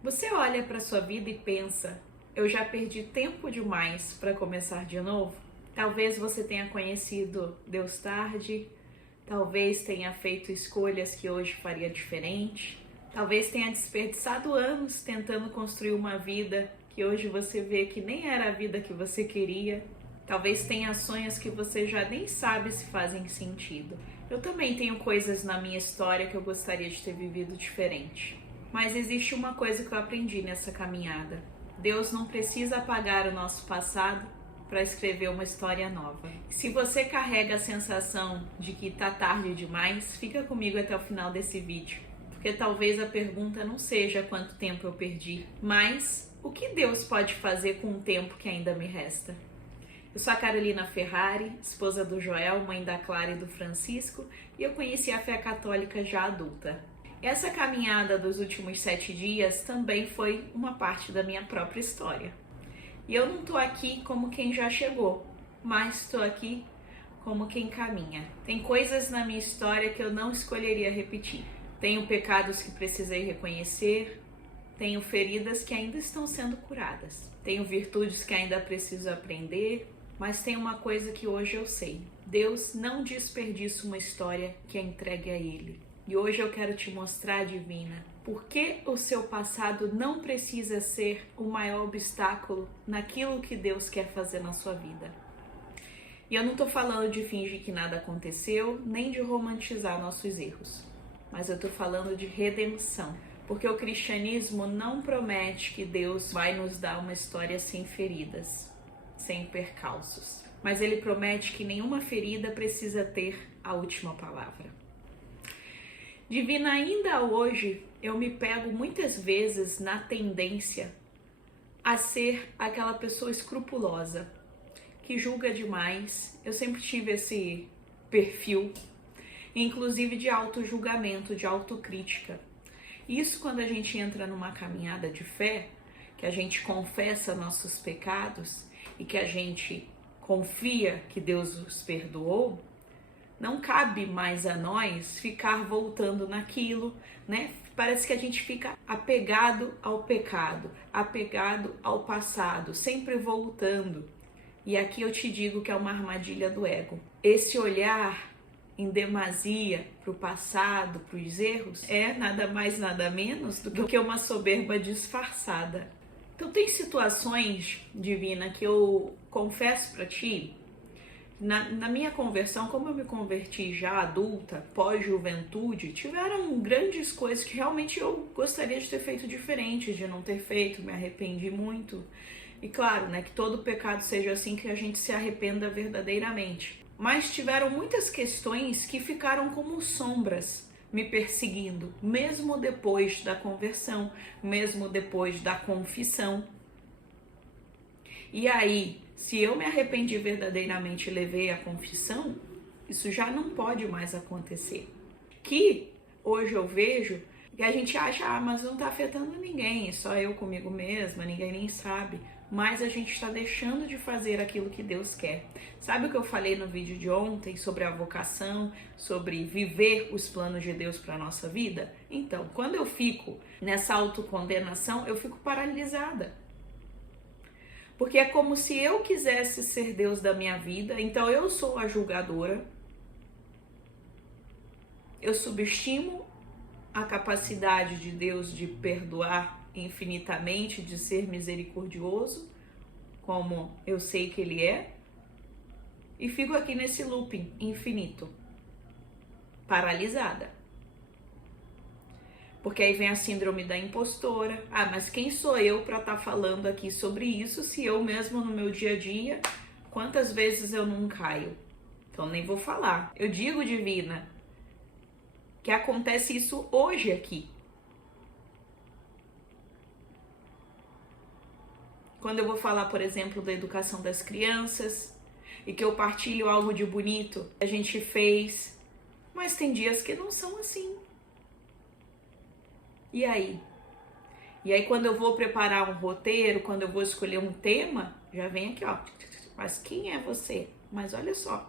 Você olha para sua vida e pensa: eu já perdi tempo demais para começar de novo? Talvez você tenha conhecido Deus tarde, talvez tenha feito escolhas que hoje faria diferente, talvez tenha desperdiçado anos tentando construir uma vida que hoje você vê que nem era a vida que você queria. Talvez tenha sonhos que você já nem sabe se fazem sentido. Eu também tenho coisas na minha história que eu gostaria de ter vivido diferente. Mas existe uma coisa que eu aprendi nessa caminhada. Deus não precisa apagar o nosso passado para escrever uma história nova. Se você carrega a sensação de que tá tarde demais, fica comigo até o final desse vídeo. Porque talvez a pergunta não seja quanto tempo eu perdi, mas o que Deus pode fazer com o tempo que ainda me resta. Eu sou a Carolina Ferrari, esposa do Joel, mãe da Clara e do Francisco, e eu conheci a fé católica já adulta. Essa caminhada dos últimos 7 dias também foi uma parte da minha própria história. E eu não estou aqui como quem já chegou, mas estou aqui como quem caminha. Tem coisas na minha história que eu não escolheria repetir. Tenho pecados que precisei reconhecer, tenho feridas que ainda estão sendo curadas, tenho virtudes que ainda preciso aprender, mas tem uma coisa que hoje eu sei: Deus não desperdiça uma história que é entregue a Ele. E hoje eu quero te mostrar, Divina, por que o seu passado não precisa ser o maior obstáculo naquilo que Deus quer fazer na sua vida. E eu não estou falando de fingir que nada aconteceu, nem de romantizar nossos erros, mas eu estou falando de redenção. Porque o cristianismo não promete que Deus vai nos dar uma história sem feridas, sem percalços. Mas ele promete que nenhuma ferida precisa ter a última palavra. Divina, ainda hoje eu me pego muitas vezes na tendência a ser aquela pessoa escrupulosa, que julga demais. Eu sempre tive esse perfil, inclusive de auto-julgamento, de autocrítica. Isso quando a gente entra numa caminhada de fé, que a gente confessa nossos pecados e que a gente confia que Deus os perdoou, não cabe mais a nós ficar voltando naquilo, né? Parece que a gente fica apegado ao pecado, apegado ao passado, sempre voltando. E aqui eu te digo que é uma armadilha do ego. Esse olhar em demasia para o passado, para os erros, é nada mais, nada menos do que uma soberba disfarçada. Então tem situações, Divina, que eu confesso para ti, na minha conversão, como eu me converti já adulta, pós-juventude, tiveram grandes coisas que realmente eu gostaria de ter feito diferente, de não ter feito, me arrependi muito. E claro, né, que todo pecado seja assim, que a gente se arrependa verdadeiramente. Mas tiveram muitas questões que ficaram como sombras me perseguindo, mesmo depois da conversão, mesmo depois da confissão. E aí, se eu me arrependi verdadeiramente e levei a confissão, isso já não pode mais acontecer. Que hoje eu vejo que a gente acha, mas não está afetando ninguém, só eu comigo mesma, ninguém nem sabe. Mas a gente está deixando de fazer aquilo que Deus quer. Sabe o que eu falei no vídeo de ontem sobre a vocação, sobre viver os planos de Deus para a nossa vida? Então, quando eu fico nessa autocondenação, eu fico paralisada. Porque é como se eu quisesse ser Deus da minha vida, então eu sou a julgadora, eu subestimo a capacidade de Deus de perdoar infinitamente, de ser misericordioso, como eu sei que Ele é, e fico aqui nesse looping infinito, paralisada. Porque aí vem a síndrome da impostora. Ah, mas quem sou eu para estar falando aqui sobre isso se eu mesmo no meu dia a dia, quantas vezes eu não caio? Então nem vou falar. Eu digo, Divina, que acontece isso hoje aqui. Quando eu vou falar, por exemplo, da educação das crianças e que eu partilho algo de bonito que a gente fez, mas tem dias que não são assim. E aí? E aí quando eu vou preparar um roteiro, quando eu vou escolher um tema, já vem aqui, ó. Mas quem é você? Mas olha só.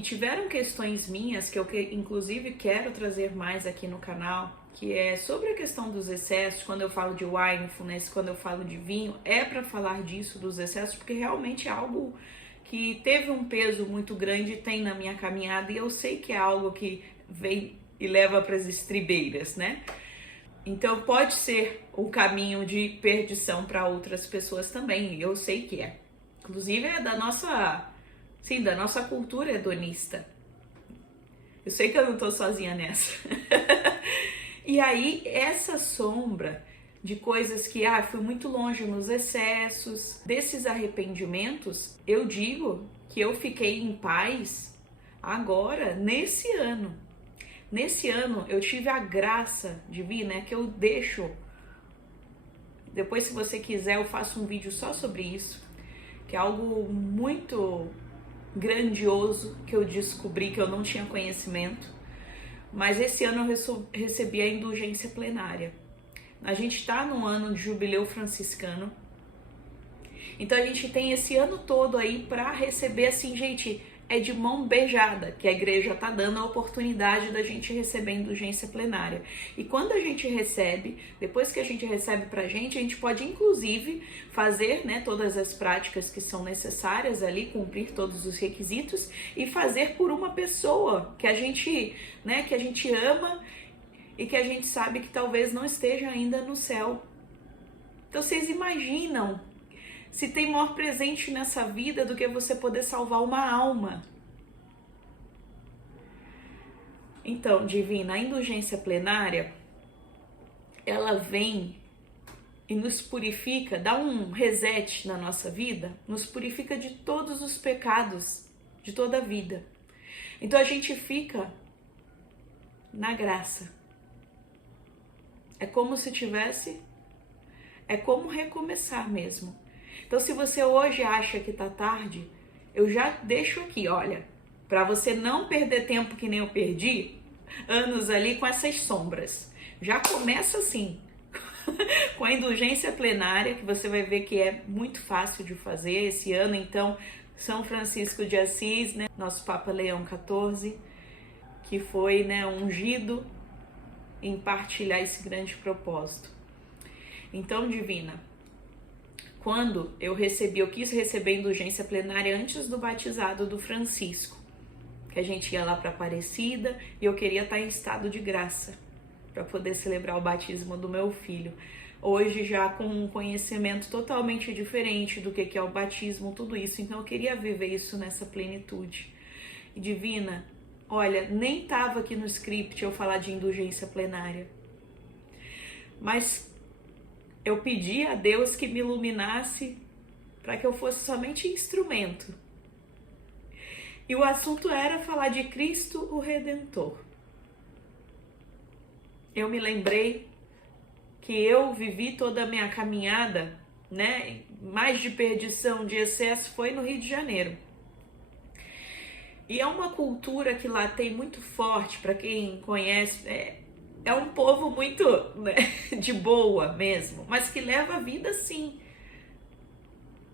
E tiveram questões minhas que eu inclusive quero trazer mais aqui no canal, que é sobre a questão dos excessos. Quando eu falo de mindfulness, quando eu falo de vinho, é para falar disso, dos excessos, porque realmente é algo que teve um peso muito grande e tem na minha caminhada, e eu sei que é algo que vem e leva para as estribeiras, né? Então pode ser o caminho de perdição para outras pessoas também, eu sei que é. Inclusive é da nossa cultura hedonista. Eu sei que eu não tô sozinha nessa. E aí, essa sombra de coisas que, fui muito longe nos excessos, desses arrependimentos, eu digo que eu fiquei em paz agora, nesse ano. Nesse ano, eu tive a graça divina, que eu deixo. Depois, se você quiser, eu faço um vídeo só sobre isso, que é algo muito grandioso que eu descobri, que eu não tinha conhecimento. Mas esse ano eu recebi a indulgência plenária. A gente está no ano de jubileu franciscano. Então a gente tem esse ano todo aí para receber, assim, gente, é de mão beijada que a igreja está dando a oportunidade da gente receber a indulgência plenária. E quando a gente recebe, depois que a gente recebe pra gente, a gente pode inclusive fazer, né, todas as práticas que são necessárias ali, cumprir todos os requisitos e fazer por uma pessoa que a gente, né, que a gente ama e que a gente sabe que talvez não esteja ainda no céu. Então vocês imaginam se tem maior presente nessa vida do que você poder salvar uma alma. Então, divina, a indulgência plenária, ela vem e nos purifica, dá um reset na nossa vida, nos purifica de todos os pecados de toda a vida. Então a gente fica na graça. É como se tivesse, é como recomeçar mesmo. Então, se você hoje acha que tá tarde, eu já deixo aqui, olha, para você não perder tempo que nem eu perdi, anos ali com essas sombras. Já começa assim, com a indulgência plenária, que você vai ver que é muito fácil de fazer esse ano. Então, São Francisco de Assis, né, nosso Papa Leão XIV, que foi, né, ungido em partilhar esse grande propósito. Então, divina, quando eu quis receber indulgência plenária antes do batizado do Francisco, que a gente ia lá para Aparecida e eu queria estar em estado de graça para poder celebrar o batismo do meu filho. Hoje já com um conhecimento totalmente diferente do que é o batismo, tudo isso, então eu queria viver isso nessa plenitude. E divina, olha, nem estava aqui no script eu falar de indulgência plenária, mas eu pedi a Deus que me iluminasse para que eu fosse somente instrumento. E o assunto era falar de Cristo, o Redentor. Eu me lembrei que eu vivi toda a minha caminhada, né, mais de perdição, de excesso, foi no Rio de Janeiro. E é uma cultura que lá tem muito forte, para quem conhece, é um povo muito, né, de boa mesmo, mas que leva a vida assim,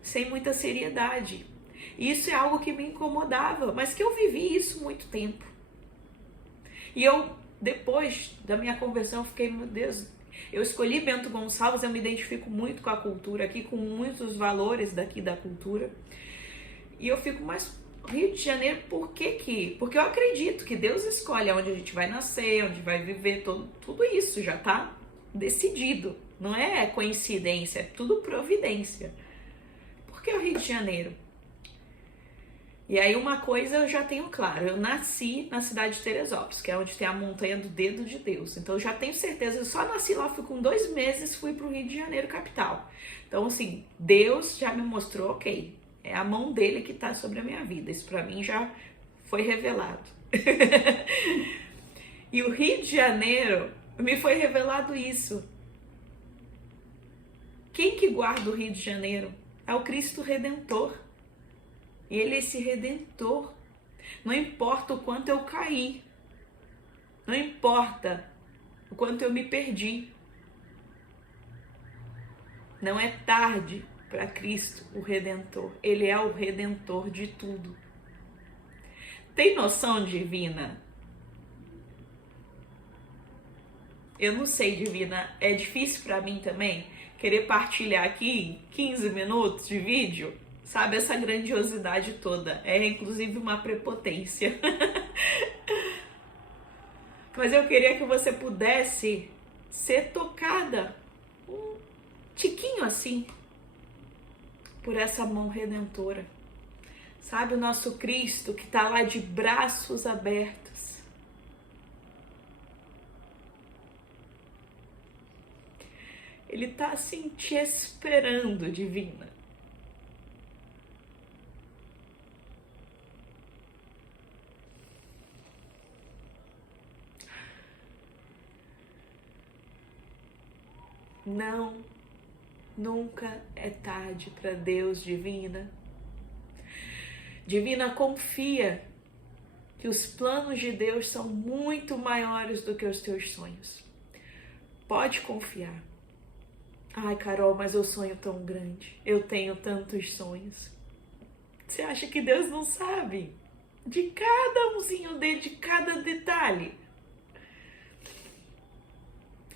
sem muita seriedade. E isso é algo que me incomodava, mas que eu vivi isso muito tempo. E eu, depois da minha conversão, fiquei, meu Deus, eu escolhi Bento Gonçalves, eu me identifico muito com a cultura aqui, com muitos valores daqui da cultura. E eu fico, mas Rio de Janeiro, por que que? Porque eu acredito que Deus escolhe onde a gente vai nascer, onde vai viver, tudo isso já tá decidido. Não é coincidência, é tudo providência. Por que o Rio de Janeiro? E aí uma coisa eu já tenho claro, eu nasci na cidade de Teresópolis, que é onde tem a montanha do dedo de Deus. Então eu já tenho certeza, eu só nasci lá, fui com 2 meses, fui pro Rio de Janeiro, capital. Então assim, Deus já me mostrou, ok, é a mão dele que tá sobre a minha vida. Isso pra mim já foi revelado. E o Rio de Janeiro, me foi revelado isso. Quem que guarda o Rio de Janeiro? É o Cristo Redentor. Ele é esse Redentor. Não importa o quanto eu caí. Não importa o quanto eu me perdi. Não é tarde para Cristo, o Redentor. Ele é o Redentor de tudo. Tem noção, Divina? Eu não sei, Divina, é difícil pra mim também querer partilhar aqui 15 minutos de vídeo, sabe? Essa grandiosidade toda. É inclusive uma prepotência. Mas eu queria que você pudesse ser tocada um tiquinho assim por essa mão redentora. Sabe, o nosso Cristo que está lá de braços abertos. Ele está assim te esperando, Divina. Não, nunca é tarde para Deus, Divina. Divina, confia que os planos de Deus são muito maiores do que os teus sonhos. Pode confiar. Ai, Carol, mas eu sonho tão grande. Eu tenho tantos sonhos. Você acha que Deus não sabe? De cada umzinho dele, de cada detalhe.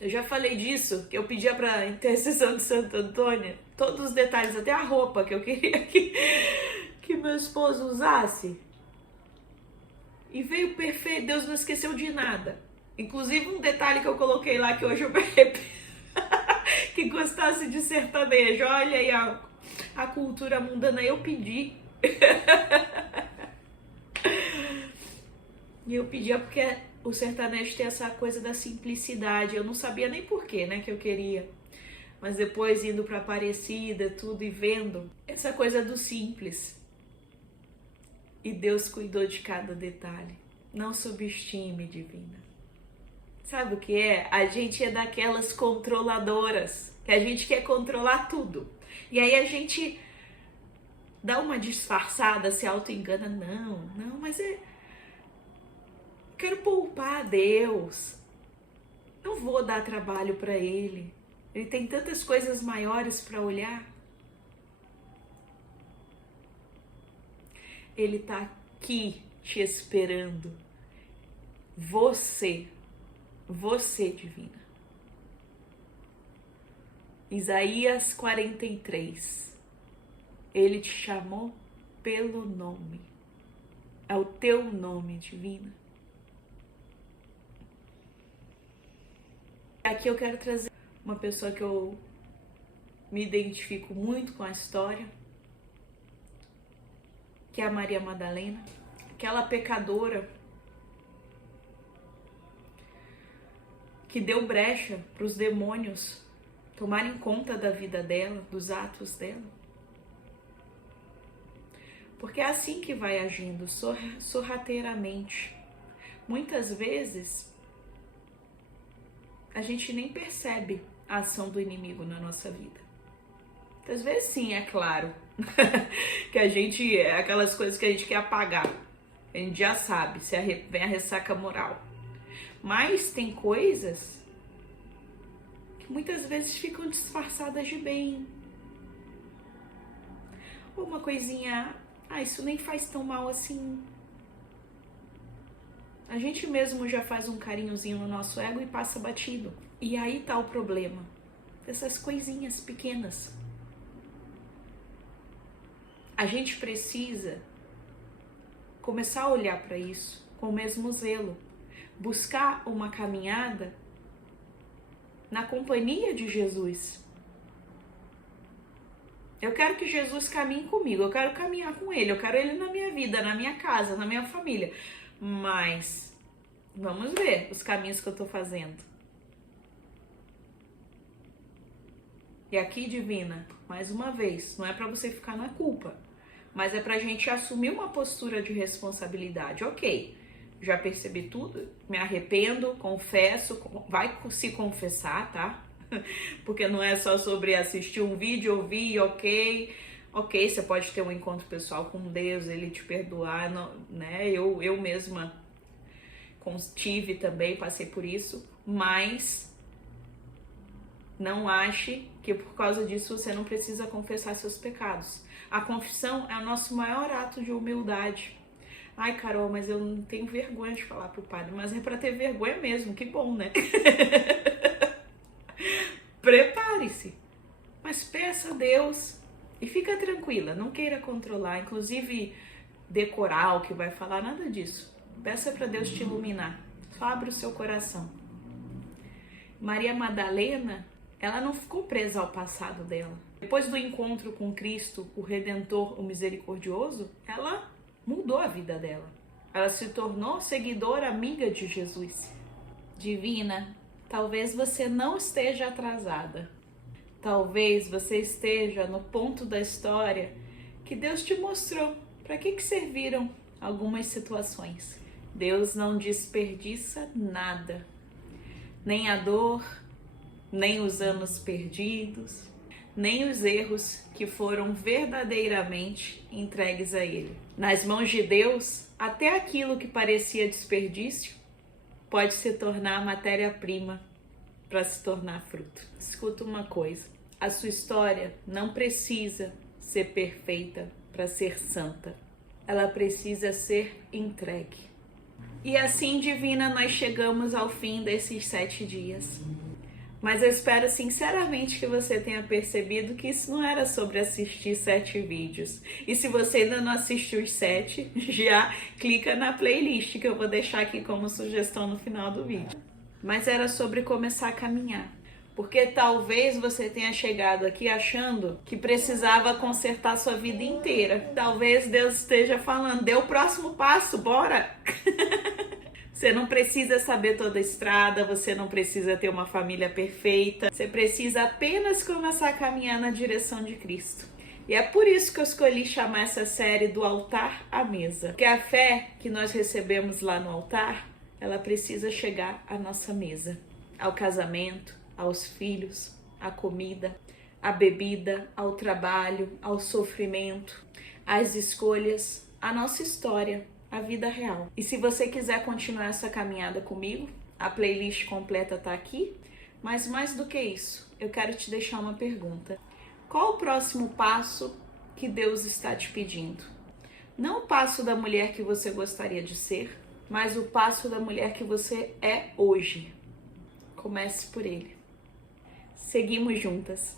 Eu já falei disso, que eu pedia para intercessão de Santo Antônio, todos os detalhes, até a roupa que eu queria que meu esposo usasse. E veio perfeito, Deus não esqueceu de nada. Inclusive um detalhe que eu coloquei lá, que hoje eu me arrependo. Que gostasse de sertanejo. Olha aí a cultura mundana, eu pedi. E eu pedia porque o sertanejo tem essa coisa da simplicidade. Eu não sabia nem porquê, né, que eu queria. Mas depois indo pra Aparecida, tudo, e vendo essa coisa do simples. E Deus cuidou de cada detalhe. Não subestime, Divina. Sabe o que é? A gente é daquelas controladoras, que a gente quer controlar tudo. E aí a gente dá uma disfarçada, se auto-engana. Não, mas quero poupar a Deus. Não vou dar trabalho para Ele. Ele tem tantas coisas maiores para olhar. Ele tá aqui te esperando. Você, Divina. Isaías 43. Ele te chamou pelo nome. É o teu nome, Divina. Aqui eu quero trazer uma pessoa que eu me identifico muito com a história, que é a Maria Madalena, aquela pecadora que deu brecha para os demônios tomarem conta da vida dela, dos atos dela. Porque é assim que vai agindo, sorrateiramente. Muitas vezes a gente nem percebe a ação do inimigo na nossa vida. Muitas vezes sim, é claro. Que a gente, aquelas coisas que a gente quer apagar. A gente já sabe, vem a ressaca moral. Mas tem coisas que muitas vezes ficam disfarçadas de bem. Ou uma coisinha, isso nem faz tão mal assim. A gente mesmo já faz um carinhozinho no nosso ego e passa batido. E aí tá o problema. Essas coisinhas pequenas. A gente precisa começar a olhar para isso com o mesmo zelo. Buscar uma caminhada na companhia de Jesus. Eu quero que Jesus caminhe comigo, eu quero caminhar com Ele, eu quero Ele na minha vida, na minha casa, na minha família. Mas vamos ver os caminhos que eu tô fazendo. E aqui, Divina, mais uma vez, não é para você ficar na culpa, mas é pra gente assumir uma postura de responsabilidade. Ok, já percebi tudo, me arrependo, confesso, vai se confessar, tá? Porque não é só sobre assistir um vídeo, ouvir, ok, você pode ter um encontro pessoal com Deus, Ele te perdoar, né? Eu mesma tive também, passei por isso, mas não ache que por causa disso você não precisa confessar seus pecados. A confissão é o nosso maior ato de humildade. Ai, Carol, mas eu não tenho vergonha de falar pro padre. Mas é pra ter vergonha mesmo, que bom, né? Prepare-se, mas peça a Deus e fica tranquila, não queira controlar, inclusive decorar o que vai falar, nada disso. Peça para Deus te iluminar, só abre o seu coração. Maria Madalena, ela não ficou presa ao passado dela. Depois do encontro com Cristo, o Redentor, o Misericordioso, ela mudou a vida dela. Ela se tornou seguidora amiga de Jesus. Divina, talvez você não esteja atrasada. Talvez você esteja no ponto da história que Deus te mostrou para que serviram algumas situações. Deus não desperdiça nada. Nem a dor, nem os anos perdidos, nem os erros que foram verdadeiramente entregues a Ele. Nas mãos de Deus, até aquilo que parecia desperdício pode se tornar matéria-prima para se tornar fruto. Escuta uma coisa, a sua história não precisa ser perfeita para ser santa. Ela precisa ser entregue. E assim, Divina, nós chegamos ao fim desses 7 dias. Mas eu espero sinceramente que você tenha percebido que isso não era sobre assistir 7 vídeos. E se você ainda não assistiu os 7, já clica na playlist que eu vou deixar aqui como sugestão no final do vídeo. Mas era sobre começar a caminhar. Porque talvez você tenha chegado aqui achando que precisava consertar sua vida inteira. Talvez Deus esteja falando, dê o próximo passo, bora! Você não precisa saber toda a estrada, você não precisa ter uma família perfeita. Você precisa apenas começar a caminhar na direção de Cristo. E é por isso que eu escolhi chamar essa série do altar à mesa. Porque a fé que nós recebemos lá no altar, ela precisa chegar à nossa mesa. Ao casamento, aos filhos, à comida, à bebida, ao trabalho, ao sofrimento, às escolhas, à nossa história, à vida real. E se você quiser continuar essa caminhada comigo, a playlist completa tá aqui. Mas mais do que isso, eu quero te deixar uma pergunta. Qual o próximo passo que Deus está te pedindo? Não o passo da mulher que você gostaria de ser, mas o passo da mulher que você é hoje. Comece por ele. Seguimos juntas.